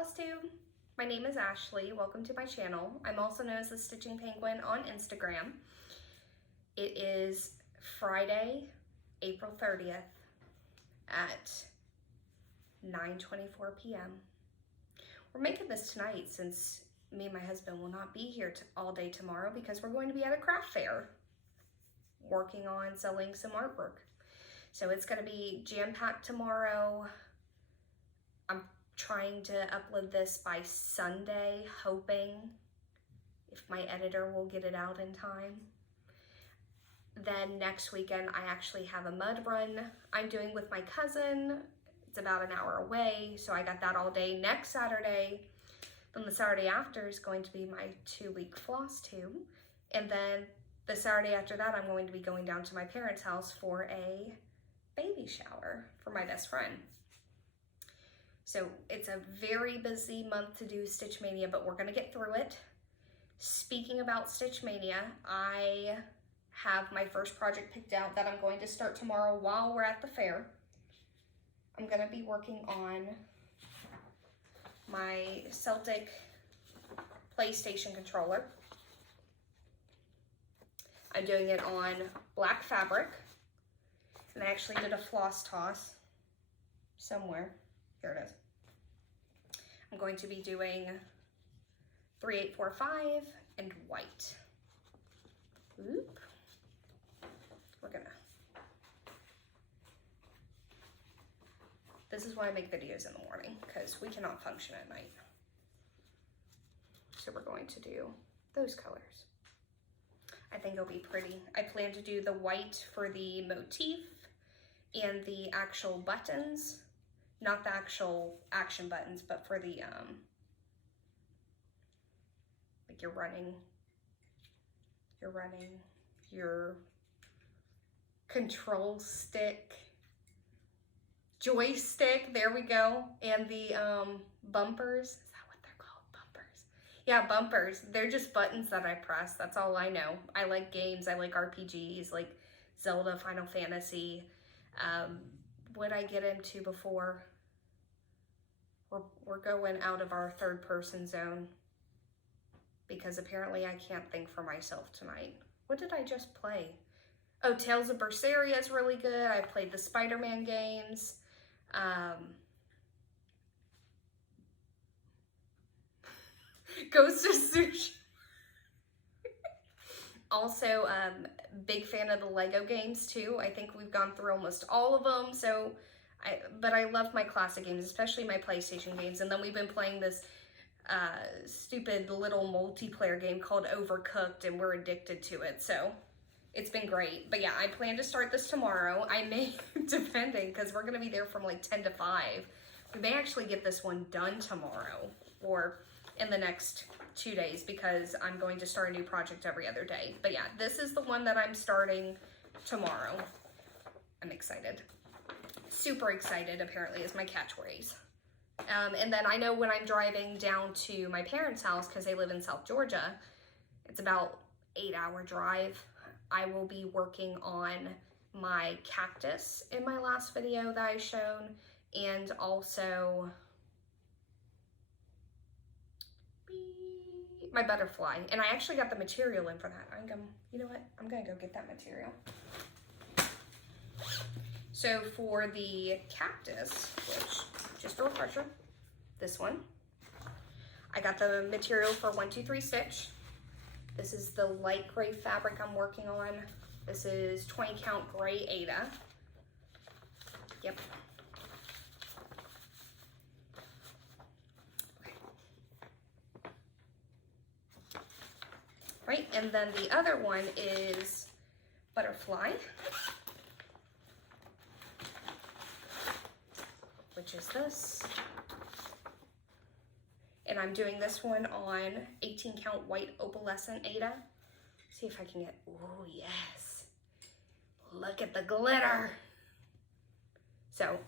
Flosstube. My name is Ashley. Welcome to my channel. I'm also known as the Stitching Penguin on Instagram. It is Friday, April 30th at 9:24 p.m. We're making this tonight since me and my husband will not be here all day tomorrow because we're going to be at a craft fair working on selling some artwork. So it's going to be jam-packed tomorrow. I'm trying to upload this by Sunday, hoping if my editor will get it out in time. Then next weekend, I actually have a mud run I'm doing with my cousin. It's about an hour away, so I got that all day next Saturday. Then the Saturday after is going to be my 2-week Flosstube. And then the Saturday after that, I'm going to be going down to my parents' house for a baby shower for my best friend. So it's a very busy month to do Stitch Mania, but we're gonna get through it. Speaking about Stitch Mania, I have my first project picked out that I'm going to start tomorrow while we're at the fair. I'm gonna be working on my Celtic PlayStation controller. I'm doing it on black fabric, and I actually did a floss toss somewhere. Here it is. I'm going to be doing 3845 and white. Oop. This is why I make videos in the morning, because we cannot function at night. So we're going to do those colors. I think it'll be pretty. I plan to do the white for the motif and the actual buttons. Not the actual action buttons, but for the, like you're running your control stick, joystick, there we go, and the bumpers. Is that what they're called? Bumpers? Yeah, bumpers. They're just buttons that I press. That's all I know. I like games. I like RPGs, like Zelda, Final Fantasy. What I get into before, we're going out of our third person zone because apparently I can't think for myself tonight. What did I just play? Oh, Tales of Berseria is really good. I played the Spider-Man games. Ghost of Sushi. Also, big fan of the Lego games too. I think we've gone through almost all of them. So, but I love my classic games, especially my PlayStation games. And then we've been playing this stupid little multiplayer game called Overcooked, and we're addicted to it. So it's been great. But yeah, I plan to start this tomorrow. I may, depending, because we're going to be there from like 10 to 5. We may actually get this one done tomorrow or in the next 2 days because I'm going to start a new project every other day. But yeah, this is the one that I'm starting tomorrow. I'm excited. Super excited, apparently, is my catchphrase. And then I know when I'm driving down to my parents' house, because they live in South Georgia, it's about 8-hour drive. I will be working on my cactus in my last video that I shown, and also my butterfly. And I actually got the material in for that. You know what? I'm gonna go get that material. So for the cactus, which, just a refresher, this one, I got the material for 123 Stitch. This is the light gray fabric I'm working on. This is 20 count gray Ada. Yep. Okay. Right, and then the other one is butterfly, which is this. And I'm doing this one on 18 count white opalescent Ada. See if I can get, oh yes. Look at the glitter. So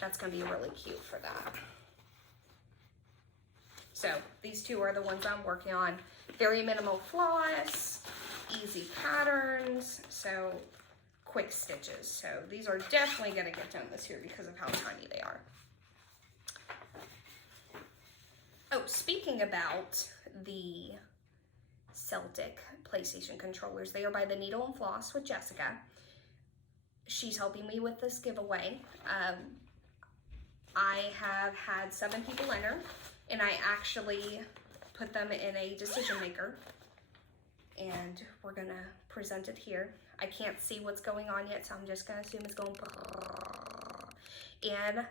that's gonna be really cute for that. So these two are the ones I'm working on. Very minimal floss, easy patterns, so quick stitches. So these are definitely gonna get done this year because of how tiny they are. speaking about the Celtic PlayStation controllers, they are by the Needle and Floss with Jessica. She's helping me with this giveaway. I have had 7 people enter, and I actually put them in a decision maker, and we're gonna present it here. I can't see what's going on yet, so I'm just gonna assume it's going. And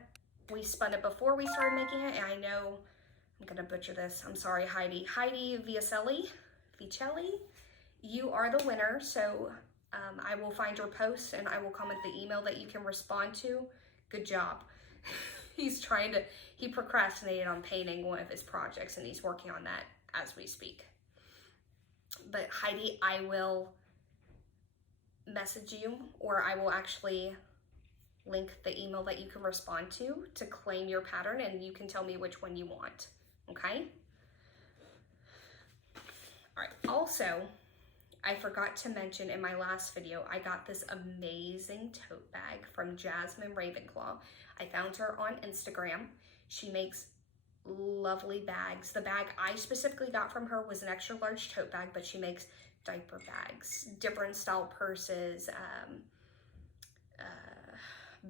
we spun it before we started making it, and I know I'm gonna butcher this. I'm sorry, Heidi Vicelli, you are the winner. So I will find your post and I will comment the email that you can respond to. Good job. He procrastinated on painting one of his projects, and he's working on that as we speak. But Heidi, I will message you, or I will actually link the email that you can respond to claim your pattern, and you can tell me which one you want, okay? All right, also, I forgot to mention in my last video, I got this amazing tote bag from Jasmine Ravenclaw. I found her on Instagram. She makes lovely bags. The bag I specifically got from her was an extra large tote bag, but she makes diaper bags, different style purses,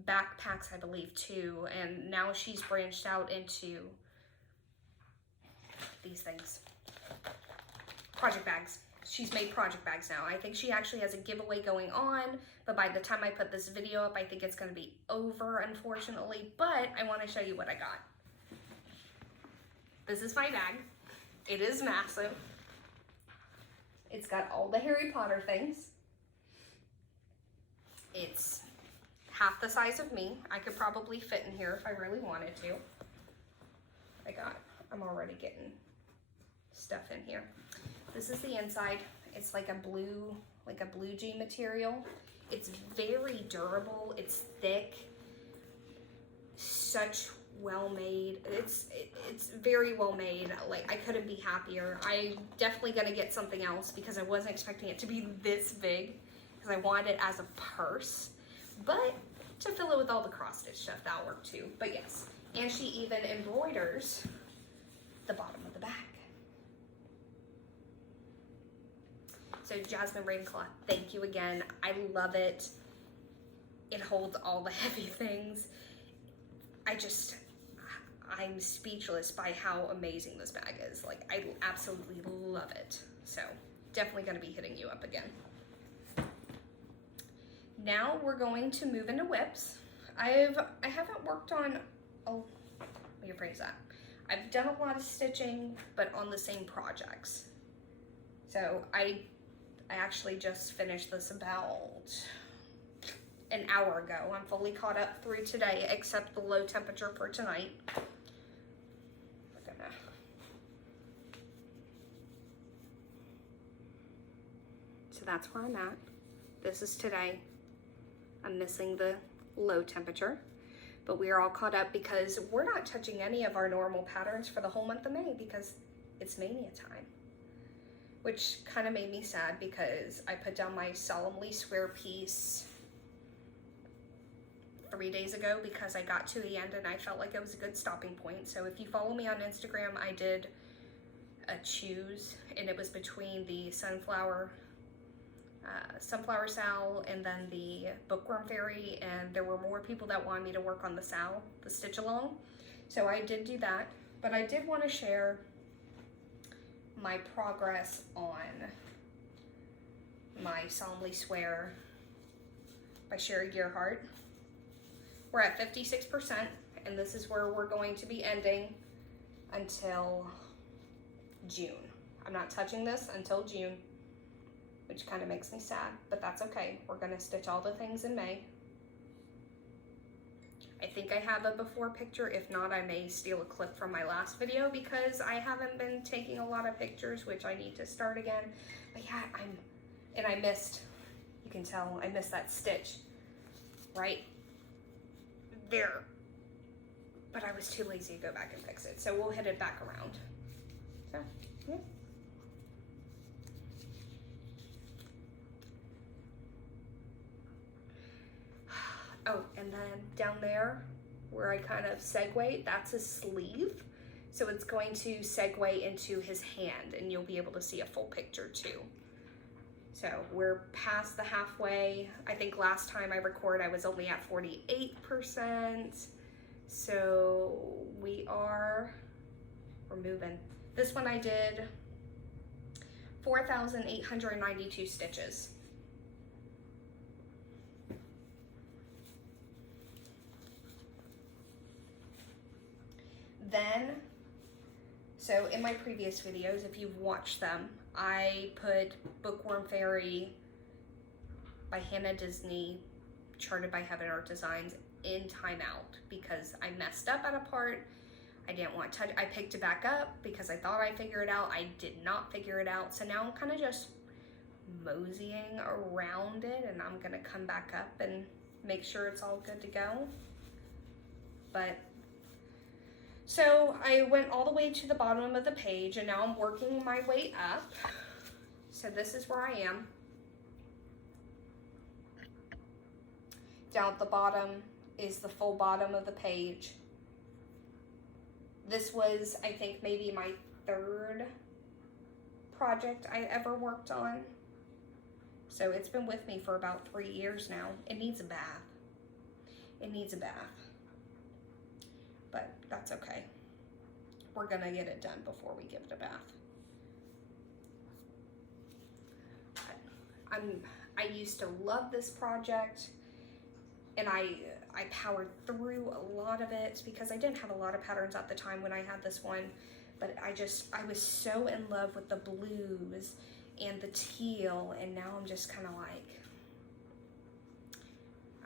backpacks, I believe, too. And now she's branched out into these things, project bags. She's made project bags now. I think she actually has a giveaway going on, but by the time I put this video up, I think it's going to be over, unfortunately. But I want to show you what I got. This is my bag. It is massive. It's got all the Harry Potter things. It's half the size of me. I could probably fit in here if I really wanted to. I'm already getting stuff in here. This is the inside. It's like a blue jean material. It's very durable. It's thick. Such well made. It's very well made. Like, I couldn't be happier. I'm definitely gonna get something else because I wasn't expecting it to be this big, because I wanted it as a purse. But to fill it with all the cross stitch stuff, that'll work too. But yes, and she even embroiders the bottom of the bag. So Jasmine Ravenclaw, thank you again. I love it. It holds all the heavy things. I'm speechless by how amazing this bag is. Like, I absolutely love it. So definitely gonna be hitting you up again. Now we're going to move into whips. I haven't worked on, let me rephrase that. I've done a lot of stitching, but on the same projects. So I actually just finished this about an hour ago. I'm fully caught up through today, except the low temperature for tonight. So that's where I'm at. This is today. I'm missing the low temperature, but we are all caught up because we're not touching any of our normal patterns for the whole month of May because it's Mania time, which kind of made me sad because I put down my Solemnly Swear piece 3 days ago because I got to the end and I felt like it was a good stopping point. So if you follow me on Instagram, I did a choose, and it was between the Sunflower Sal and then the Bookworm Fairy, and there were more people that wanted me to work on the Sal, the stitch along. So I did do that, but I did want to share my progress on my Solemnly Swear by Sherry Gearhart. We're at 56%, and this is where we're going to be ending until June. I'm not touching this until June, which kind of makes me sad, but that's okay. We're gonna stitch all the things in May. I think I have a before picture. If not, I may steal a clip from my last video because I haven't been taking a lot of pictures, which I need to start again. But yeah, I missed, you can tell, I missed that stitch right there. But I was too lazy to go back and fix it. So we'll hit it back around. So, yeah. Oh, and then down there where I kind of segue, that's a sleeve. So it's going to segue into his hand, and you'll be able to see a full picture too. So we're past the halfway. I think last time I recorded I was only at 48%. So we're moving. This one I did 4,892 stitches. Then, so in my previous videos, if you've watched them, I put Bookworm Fairy by Hannah Disney, charted by Heaven Art Designs, in timeout because I messed up at a part. I didn't want to touch. I picked it back up because I thought I figured it out. I did not figure it out. So now I'm kind of just moseying around it, and I'm gonna come back up and make sure it's all good to go. But so I went all the way to the bottom of the page, and now I'm working my way up. So this is where I am. Down at the bottom is the full bottom of the page. This was, I think, maybe my third project I ever worked on. So it's been with me for about 3 years now. It needs a bath. It needs a bath. But that's okay. We're gonna get it done before we give it a bath. I used to love this project, and I powered through a lot of it because I didn't have a lot of patterns at the time when I had this one, but I was so in love with the blues and the teal, and now I'm just kind of like,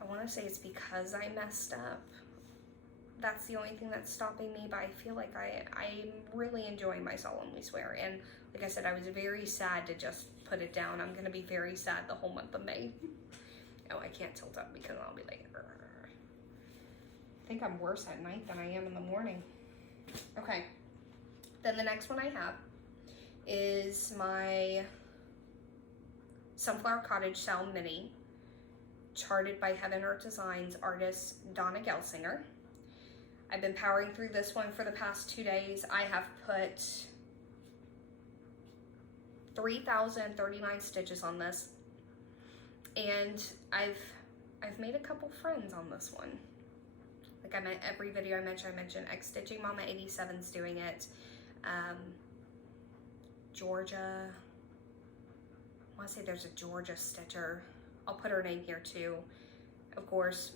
I want to say it's because I messed up. That's the only thing that's stopping me, but I feel like I'm really enjoying my Solemnly Swear, and like I said, I was very sad to just put it down. I'm going to be very sad the whole month of May. Oh, I can't tilt up because I'll be like, I think I'm worse at night than I am in the morning. Okay, then the next one I have is my Sunflower Cottage Sal Mini, charted by Heaven Art Designs artist Donna Gelsinger. I've been powering through this one for the past 2 days. I have put 3,039 stitches on this, and I've made a couple friends on this one. Like every video I mention X Stitching Mama 87's doing it. Georgia, I want to say there's a Georgia stitcher. I'll put her name here too. Of course,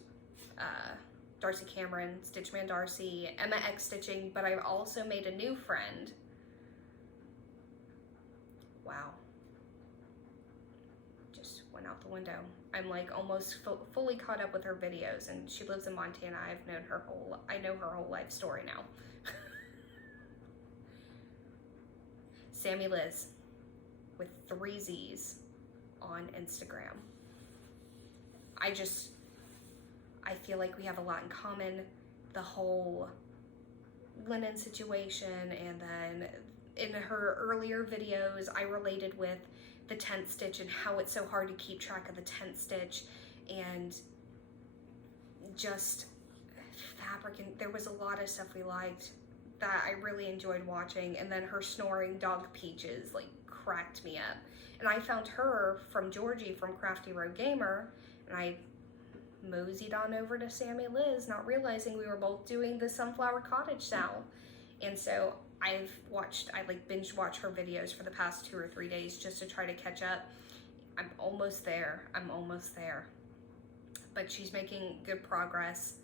Darcy Cameron, Stitchman Darcy, Emma X Stitching, but I've also made a new friend. Wow. Just went out the window. I'm like almost fully caught up with her videos, and she lives in Montana. I know her whole life story now. Sammy Liz with 3 Z's on Instagram. I feel like we have a lot in common. The whole linen situation, and then in her earlier videos, I related with the 10th stitch and how it's so hard to keep track of the 10th stitch, and just fabric, and there was a lot of stuff we liked that I really enjoyed watching. And then her snoring dog Peaches like cracked me up, and I found her from Georgie from Crafty Road Gamer, and I moseyed on over to Sammy Liz, not realizing we were both doing the Sunflower Cottage Sal. And so I like binge watch her videos for the past 2 or 3 days just to try to catch up. I'm almost there. But she's making good progress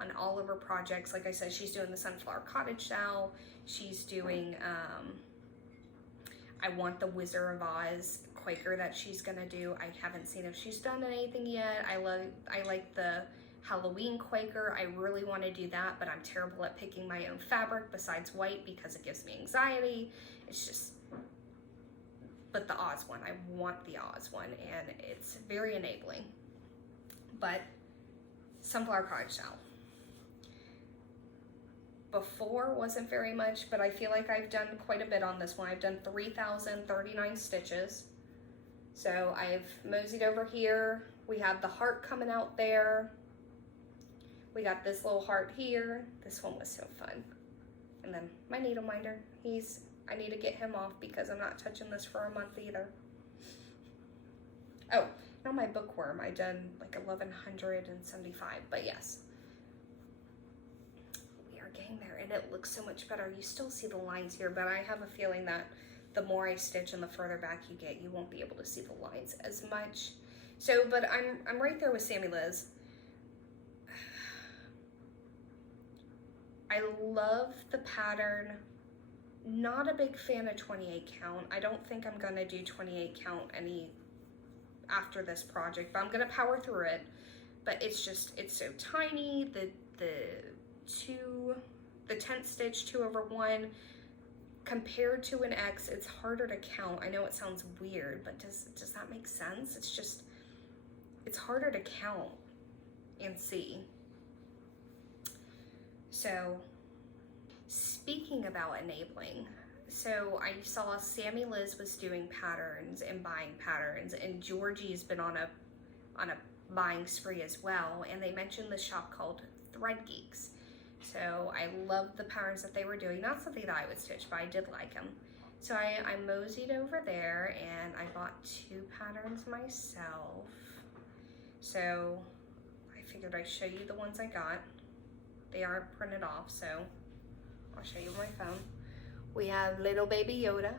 on all of her projects. Like I said, she's doing the Sunflower Cottage Sal. She's doing, I want the Wizard of Oz Quaker that she's gonna do. I haven't seen if she's done anything yet. I like the Halloween Quaker. I really want to do that, but I'm terrible at picking my own fabric besides white because it gives me anxiety. It's just, but the Oz one, I want the Oz one, and it's very enabling. But Sunflower Cottage Sal. Before wasn't very much, but I feel like I've done quite a bit on this one. I've done 3,039 stitches. So I've moseyed over here. We have the heart coming out there. We got this little heart here. This one was so fun. And then my needle minder, I need to get him off because I'm not touching this for a month either. Oh, now my bookworm, I done like 1175, but yes. We are getting there and it looks so much better. You still see the lines here, but I have a feeling that the more I stitch and the further back you get, you won't be able to see the lines as much. So, but I'm right there with Sammy Liz. I love the pattern. Not a big fan of 28 count. I don't think I'm gonna do 28 count any after this project, but I'm gonna power through it. But it's so tiny. The 10th stitch 2/1 compared to an X, it's harder to count. I know it sounds weird, but does that make sense? It's harder to count and see. So, speaking about enabling, so I saw Sammy Liz was doing patterns and buying patterns, and Georgie's been on a buying spree as well, and they mentioned the shop called Thread Geeks. So I loved the patterns that they were doing. Not something that I would stitch, but I did like them. So I moseyed over there and I bought 2 patterns myself. So I figured I'd show you the ones I got. They aren't printed off, so I'll show you on my phone. We have Little Baby Yoda.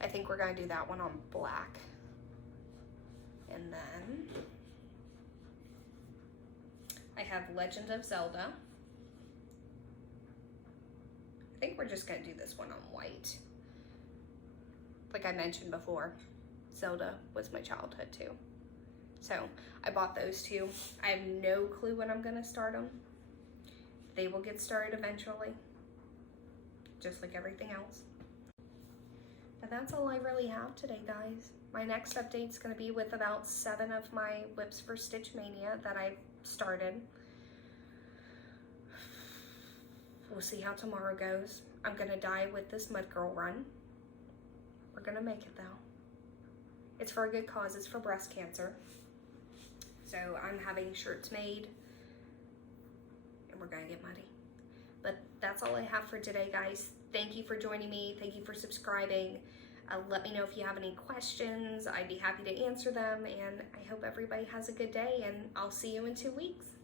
I think we're gonna do that one on black. And then I have Legend of Zelda. I think we're just gonna do this one on white. Like I mentioned before, Zelda was my childhood too. So I bought those 2. I have no clue when I'm gonna start them. They will get started eventually, just like everything else. But that's all I really have today, guys. My next update's gonna be with about 7 of my whips for Stitch Mania that I've started. We'll see how tomorrow goes. I'm gonna die with this Mud Girl run. We're gonna make it though. It's for a good cause, it's for breast cancer. So I'm having shirts made and we're gonna get muddy. But that's all I have for today, guys. Thank you for joining me. Thank you for subscribing. Let me know if you have any questions. I'd be happy to answer them, and I hope everybody has a good day, and I'll see you in 2 weeks.